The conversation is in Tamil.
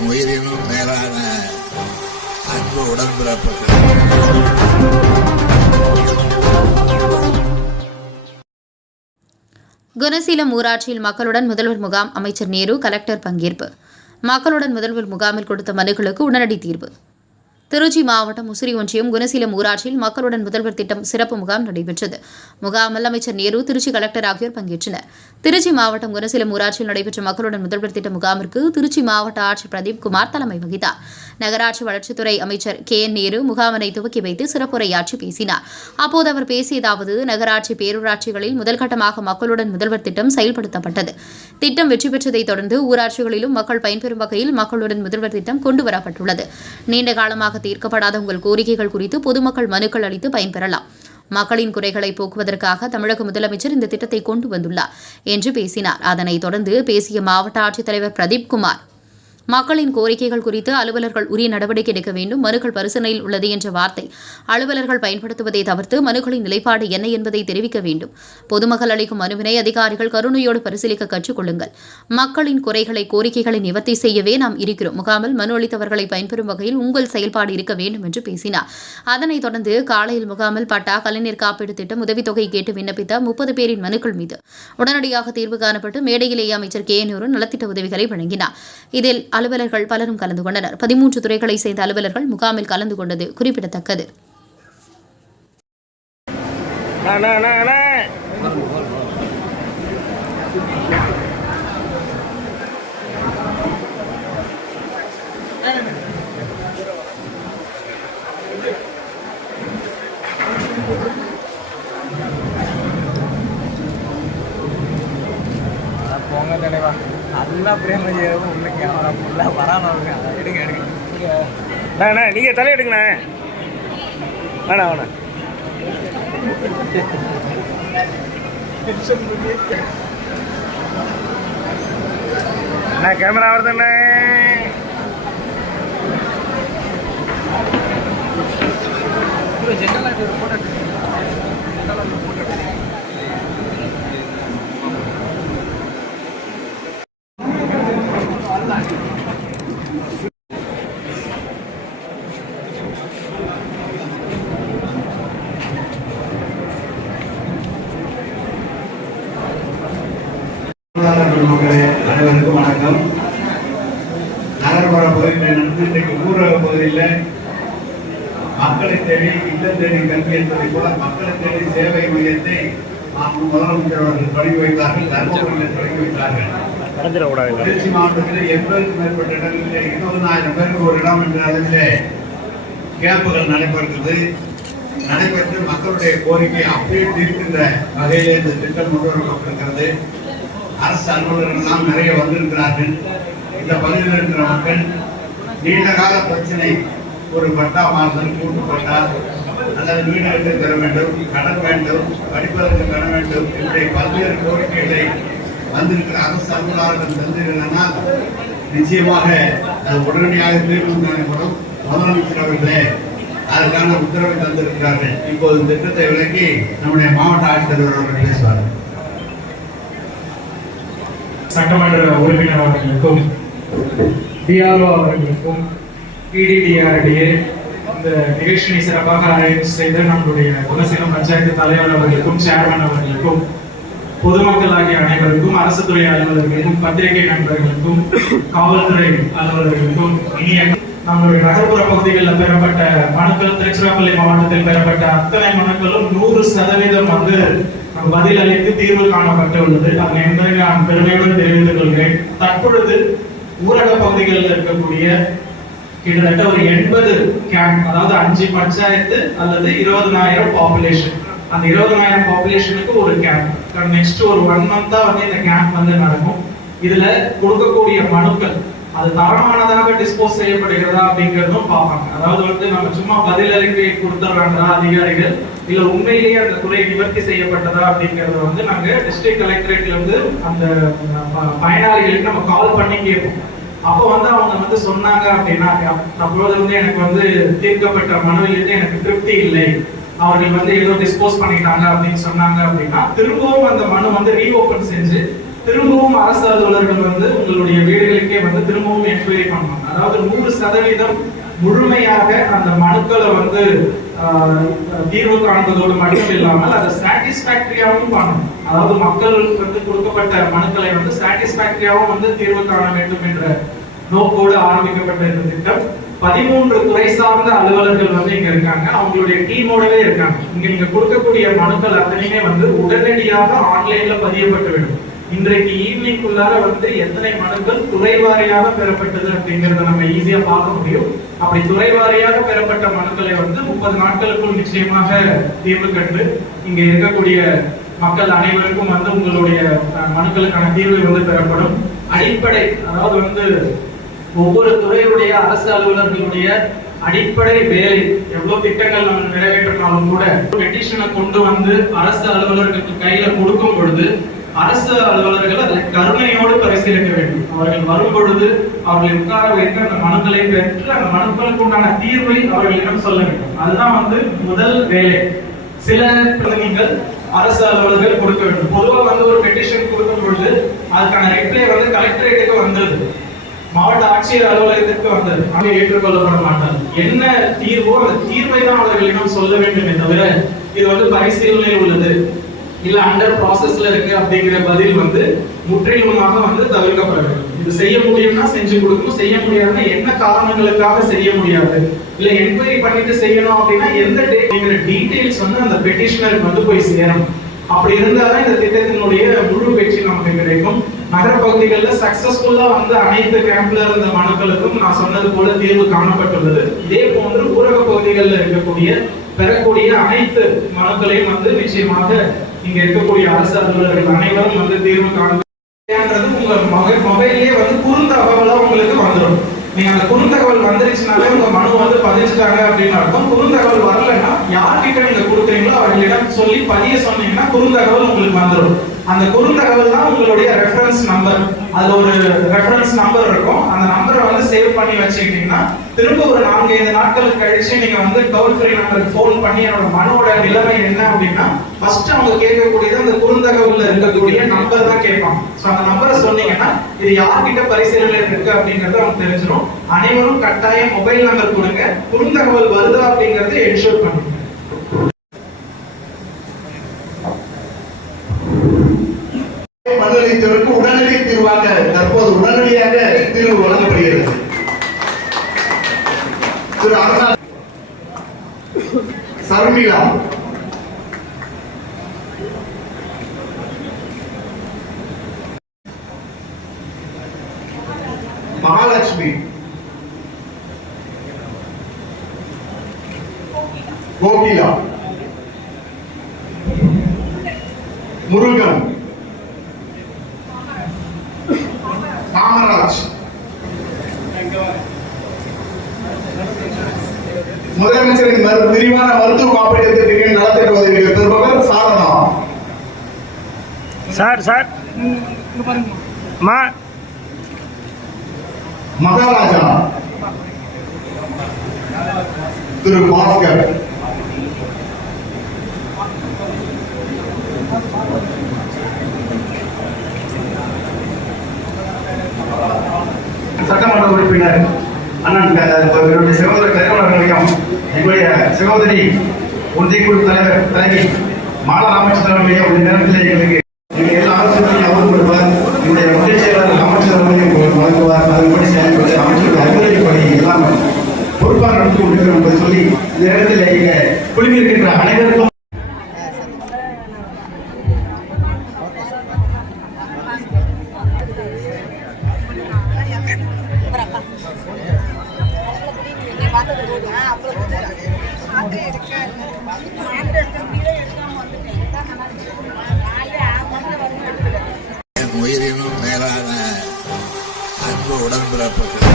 என் உயிரினும் மேலான அன்பு உடன்பிறப்புகள். குணசீலம் ஊராட்சியில் மக்களுடன் முதல்வர் முகாம். அமைச்சர் நேரு, கலெக்டர் பங்கேற்பு. மக்களுடன் முதல்வர் முகாமில் கொடுத்த மனுக்களுக்கு உடனடி தீர்வு. திருச்சி மாவட்டம் முசிறி ஒன்றியம் குணசீலம் ஊராட்சியில் மக்களுடன் முதல்வர் திட்டம் சிறப்பு முகாம் நடைபெற்றது. முகாமில் அமைச்சர் நேரு, திருச்சி கலெக்டர் ஆகியோர் பங்கேற்றனர். திருச்சி மாவட்டம் குணசீலம் ஊராட்சியில் நடைபெற்ற மக்களுடன் முதல்வர் திட்ட முகாமிற்கு திருச்சி மாவட்ட ஆட்சியர் பிரதீப் குமார் தலைமை வகித்தார். நகராட்சி வளர்ச்சித்துறை அமைச்சர் KN நேரு முகாமினை துவக்கி வைத்து சிறப்புரையாற்றி பேசினார். அப்போது அவர் பேசியதாவது, நகராட்சி பேரூராட்சிகளில் முதல்கட்டமாக மக்களுடன் முதல்வர் திட்டம் செயல்படுத்தப்பட்டது. திட்டம் வெற்றி பெற்றதை தொடர்ந்து ஊராட்சிகளிலும் மக்கள் பயன்பெறும் வகையில் மக்களுடன் முதல்வர் திட்டம் கொண்டுவரப்பட்டுள்ளது. நீண்ட காலமாக தீர்க்கப்படாத உங்கள் கோரிக்கைகள் குறித்து பொதுமக்கள் மனுக்கள் அளித்து பயன்பெறலாம். மக்களின் குறைகளை போக்குவதற்காக தமிழக முதலமைச்சர் இந்த திட்டத்தை கொண்டு வந்துள்ளார் என்று பேசினார். அதனைத் தொடர்ந்து பேசிய மாவட்ட ஆட்சித்தலைவர் பிரதீப் குமார், மக்களின் கோரிக்கைகள் குறித்து அலுவலர்கள் உரிய நடவடிக்கை எடுக்க வேண்டும். மனுக்கள் பரிசீலனையில் உள்ளது என்ற வார்த்தை அலுவலர்கள் பயன்படுத்துவதை தவிர்த்து மனுக்களின் நிலைப்பாடு என்ன என்பதை தெரிவிக்க வேண்டும். பொதுமக்கள் அளிக்கும் மனுவினை அதிகாரிகள் கருணையோடு பரிசீலிக்க கற்றுக்கொள்ளுங்கள். மக்களின் குறைகளை, கோரிக்கைகளை நிவர்த்தி செய்யவே நாம் இருக்கிறோம். முகாமில் மனு அளித்தவர்களை பயன்பெறும் வகையில் உங்கள் செயல்பாடு இருக்க வேண்டும் என்று பேசினார். அதனைத் தொடர்ந்து காலையில் முகாமில் பட்டா, கலைஞர் காப்பீடு திட்டம் உதவித்தொகை கேட்டு விண்ணப்பித்த 30 பேரின் மனுக்கள் மீது உடனடியாக தீர்வு காணப்பட்டு மேடையிலேயே அமைச்சர் KN நேரு நலத்திட்ட உதவிகளை வழங்கினார். இதில் அலுவலர்கள் பலரும் கலந்து கொண்டனர். 13 துறைகளை சேர்ந்த அலுவலர்கள் முகாமில் கலந்து கொண்டது குறிப்பிடத்தக்கது. போங்க தலைவா, நல்லா பிரேம உள்ள கேமரா ஃபுல்லாக வராமல் எடுங்க எடுங்க. நீங்கள் தலை எடுங்கண்ணே. வேணா வேணா அண்ணா கேமரா வருதுண்ணே. மக்களே, அனைவருக்கும் வணக்கம். நகர்ப்புற பகுதியில் இன்றைக்கு ஊரக பகுதியில் மக்களை தேடி இல்லம் தேடி கல்வி என்பதை போல மக்களை தேடி சேவை மையத்தை முதலமைச்சர் அவர்கள் தொடங்கி வைத்தார்கள். தர்மபுரியில் தொடங்கி வைத்தார்கள். திருச்சி மாவட்டத்தில் 80க்கும் மேற்பட்ட இடங்களில் 20,000 பேருக்கு ஒரு இடம் என்ற அளவில் கேம்புகள் நடைபெறுகிறது. நடைபெற்று மக்களுடைய கோரிக்கை அப்படியே தீர்க்கின்ற வகையில் இந்த திட்டம் கொண்டு வரப்பட்டிருக்கிறது. அரசு அலுவலர்கள் எல்லாம் நிறைய வந்திருக்கிறார்கள். இந்த பகுதியில் இருக்கிற மக்கள் நீண்ட கால பிரச்சனை, ஒரு பட்டா மாறுதல், கூட்டு பட்டா அல்லது வீடு கட்டி தர வேண்டும், கடன் வேண்டும், படிப்பதற்கு கடன் வேண்டும், இப்படி பல்வேறு கோரிக்கைகளை வந்திருக்கிற அரசு அலுவலர்கள் தந்திருந்தால் நிச்சயமாக அது உடனடியாக தீர்வு காணப்படும். முதலமைச்சர் அவர்களே அதற்கான உத்தரவை தந்திருக்கிறார்கள். இப்போது திட்டத்தை விளக்கி நம்முடைய மாவட்ட ஆட்சித்தலைவர் அவர்கள் பேசுவார்கள். சட்டமன்ற உறுப்பினர் அவர்களுக்கும் DRO அவர்களுக்கும் PDDRDA இந்த நிகழ்ச்சியை சிறப்பாக அரேஞ்ச் செய்த நம்முடைய குணசீலம் பஞ்சாயத்து தலைவர் அவர்களுக்கும், சேர்மன் அவர்களுக்கும், பொதுமக்கள் ஆகிய அனைவருக்கும், அரசு துறை அலுவலர்களுக்கும், பத்திரிகை நண்பர்களுக்கும், காவல்துறை அலுவலர்களுக்கும் இனிய நம்மளுடைய நகர்ப்புற பகுதிகளில் பெறப்பட்ட மனுக்கள், திருச்சிராப்பள்ளி மாவட்டத்தில் பெறப்பட்ட அத்தனை மனுக்களும் 100% பதில் அளித்து தீர்வு காணப்பட்டுள்ளது. அதன் என்பதை நான் பெருமையுடன் தெரிவித்துக் கொள்கிறேன். தற்பொழுது ஊரக பகுதிகளில் இருக்கக்கூடிய கிட்டத்தட்ட ஒரு 80 கேம்ப், அதாவது 5 பஞ்சாயத்து அல்லது 20,000 பாப்புலேஷன், அந்த 20,000 பாப்புலேஷனுக்கு ஒரு கேம்ப். நெக்ஸ்ட் ஒரு 1 மந்த்தா இந்த கேம்ப் நடக்கும். இதுல கொடுக்கக்கூடிய மனுக்கள் அது தரமானதாக டிஸ்போஸ் செய்யப்படுகிறதா அப்படிங்கிறதும் பார்ப்பாங்க. அதாவது நம்ம சும்மா பதில் அறிக்கை கொடுத்துறாங்களா அதிகாரிகள், இல்ல உண்மையிலேயே அந்த குறை நிவர்த்தி செய்யப்பட்டதா அப்படிங்கறத நாங்க டிஸ்ட்ரிக்ட் கலெக்டரேட்ல அந்த பயனாளிகளுக்கு நம்ம கால் பண்ணி கேட்போம். அப்போ அவங்க சொன்னாங்க அப்படின்னா, அப்போது எனக்கு தீர்க்கப்பட்ட மனுவிலிருந்து எனக்கு திருப்தி இல்லை, அவர்கள் ஏதோ டிஸ்போஸ் பண்ணிட்டாங்க அப்படின்னு சொன்னாங்க அப்படின்னா, திரும்பவும் அந்த மனு ரீஓபன் செஞ்சு திரும்பவும் அரசு அலுவலர்கள் வந்து உங்களுடைய வீடுகளுக்கே வந்து திரும்பவும் என்கொயரி பண்ணணும். அதாவது 100% முழுமையாக அந்த மனுக்களை வந்து தீர்வு காண்பதோடு மட்டும் இல்லாமல் அதை சாட்டிஸ்பாக்டரியாகவும் பண்ணணும். அதாவது மக்களுக்கு வந்து கொடுக்கப்பட்ட மனுக்களை வந்து சாட்டிஸ்பாக்டரியாகவும் வந்து தீர்வு காண வேண்டும் என்ற நோக்கோடு ஆரம்பிக்கப்பட்ட இந்த திட்டம் 13 துறை சார்ந்த அலுவலர்கள் வந்து இங்க இருக்காங்க. அவங்களுடைய டீமோடவே இருக்காங்க. நீங்க கொடுக்கக்கூடிய மனுக்கள் அத்தனையுமே வந்து உடனடியாக ஆன்லைன்ல பதியப்பட்டு விடும். இன்றைக்கு ஈவினிங்குள்ளார வந்து எத்தனை மனுக்கள் துறைவாரியாக பெறப்பட்டது அப்படிங்கறத நம்ம ஈஸியா பார்க்க முடியும். அப்படி துறைவாரியாக பெறப்பட்ட மனுக்களை வந்து 30 நாட்களுக்குள் நிச்சயமாக தீர்வு கண்டு இங்க இருக்கக்கூடிய மக்கள் அனைவருக்கும் வந்து உங்களுடைய மனுக்களுக்கான தீர்வு வந்து பெறப்படும். அடிப்படை அதாவது வந்து ஒவ்வொரு துறையுடைய அரசு அலுவலர்களுடைய அடிப்படை வேலை எவ்வளவு திட்டங்கள் நம்ம நிறைவேற்றினாலும் கூட பெட்டிஷனை கொண்டு வந்து அரசு அலுவலர்களுக்கு கையில கொடுக்கும் பொழுது அரசு அலுவலர்கள் அதை கருணையோடு பரிசீலிக்க வேண்டும். அவர்கள் வரும் பொழுது அவர்களை உட்கார வைத்து அந்த மனுக்களை பெற்று அந்த மனுக்களுக்கு உண்டான தீர்வை அவர்களிடம் சொல்ல வேண்டும். அதுதான் வந்து முதல் வேலை. சில நீங்கள் அரசு அலுவலர்கள் கொடுக்க வேண்டும். பொதுவாக வந்து ஒரு பெட்டிஷன் கொடுக்கும் பொழுது அதுக்கான ரிப்ளை வந்து கலெக்டரேட்டுக்கு வந்தது, மாவட்ட ஆட்சியர் அலுவலகத்திற்கு வந்தது. அங்கே ஏற்றுக்கொள்ளப்பட மாட்டார். என்ன தீர்வோ அந்த தீர்வை தான் அவர்களிடம் சொல்ல வேண்டுமே தவிர இது வந்து பரிசீலனையில் உள்ளது இல்ல அண்டர் ப்ராசஸ்ல இருக்கு அப்படிங்கிற பதில் வந்து முற்றிலுமாக வந்து தவிர்க்கப்பட வேண்டும். இது செய்ய முடியும்னா செஞ்சு கொடுக்கணும், செய்ய முடியாதுன்னா என்ன காரணங்களுக்காக செய்ய முடியாது, இல்ல என்கொயரி பண்ணிட்டு செய்யணும் அப்படின்னா எந்த டீடைல்ஸ் வந்து அந்த பெட்டிஷனருக்கு வந்து போய் சேரும். அப்படி இருந்தாதான் இந்த திட்டத்தினுடைய முழு வெற்றி நமக்கு கிடைக்கும். நகர பகுதிகளில் சக்சஸ்ஃபுல்லா வந்து அனைத்து கேம்ப்ல இருந்த மனுக்களுக்கும் நான் சொன்னது போல தீர்வு காணப்பட்டுள்ளது. இதே போன்று ஊரக பகுதிகளில் இருக்கக்கூடிய பெறக்கூடிய அனைத்து மனுக்களையும் வந்து நிச்சயமாக இங்க இருக்கக்கூடிய அரசு அலுவலர்கள் அனைவரும் வந்து தீர்வு காண்றது உங்க மொபைல்லே வந்து குறுந்தகவலா உங்களுக்கு வந்துடும். நீங்க அந்த குறுந்தகவல் வந்துருச்சுனாலே உங்க மனு வந்து பதிச்சுட்டாங்க அப்படின்னு அர்த்தம். குறுந்தகவல் வரலன்னா யார்கிட்ட நீங்க கொடுக்குறீங்களோ அவர்களிடம் சொல்லி பதிய சொன்னீங்கன்னா குறுந்தகவல் உங்களுக்கு வந்துடும். அந்த குறுந்தகவல் தான் உங்களுடைய ரெஃபரன்ஸ் நம்பர். அதுல ஒரு ரெஃபரன்ஸ் நம்பர் இருக்கும். அந்த நம்பரை வந்து சேவ் பண்ணி வச்சுக்கிட்டீங்கன்னா திரும்ப ஒரு 4-5 நாட்களுக்கு கழிச்சு நீங்க வந்து டோல் ஃப்ரீ நம்பருக்கு ஃபோன் பண்ணி என்னோட மனுவோட நிலைமை என்ன அப்படின்னா ஃபர்ஸ்ட் அவங்க கேட்கக்கூடியது அந்த குறுந்தகவல்ல இருக்கக்கூடிய நம்பர் தான் கேட்பாங்க. ஸோ அந்த நம்பரை சொன்னீங்கன்னா இது யார்கிட்ட பரிசீலனை இருக்கு அப்படிங்கறது அவங்க தெரிஞ்சிடும். அனைவரும் கட்டாயம் மொபைல் நம்பர் கொடுங்க. குறுந்தகவல் வருதா அப்படிங்கறத என்ஷூர் பண்ணுங்க. மனுநீதிக்கு உடனடி தீர்வாக தற்போது உடனடியாக தீர்வு வழங்கப்படுகிறது. திரு அருணா சர்மிளா, மகாலட்சுமி, கோகிலா, முருகன், காமராஜ், முதலமைச்சரின் விரிவான மருத்துவ காப்பீட்டு திட்டத்தின் நலத்திட்ட உதவிகள் பெறுபவர் சாதனா. சார் மகாராஜா, திரு பாஸ்கர், சட்டமன்ற உறுப்பினர் அண்ணன் என்னுடைய சகோதர கருவர்களையும் எங்களுடைய சகோதரி ஒன்றிய குழு தலைவி மாநில அமைச்சர் அவர்களையும் இந்த நேரத்தில் எங்களுக்கு எல்லா அரசுகளையும் அவர் கொடுப்பார். என்னுடைய ஒன்றிய செயலாளர் அமைச்சர் அவர்களையும் வழங்குவார். அதன்படி செயல்பட்டு அமைச்சருடைய அறிவுரைப்படி எல்லாம் பொறுப்பாக நடத்தி கொண்டிருக்கிறோம் என்பதை சொல்லி இந்த நேரத்தில் இங்கே குழுமியிருக்கின்ற அனைவருக்கும் என் உயிரினும் மேலான அன்பு உடன்பிறப்புகள்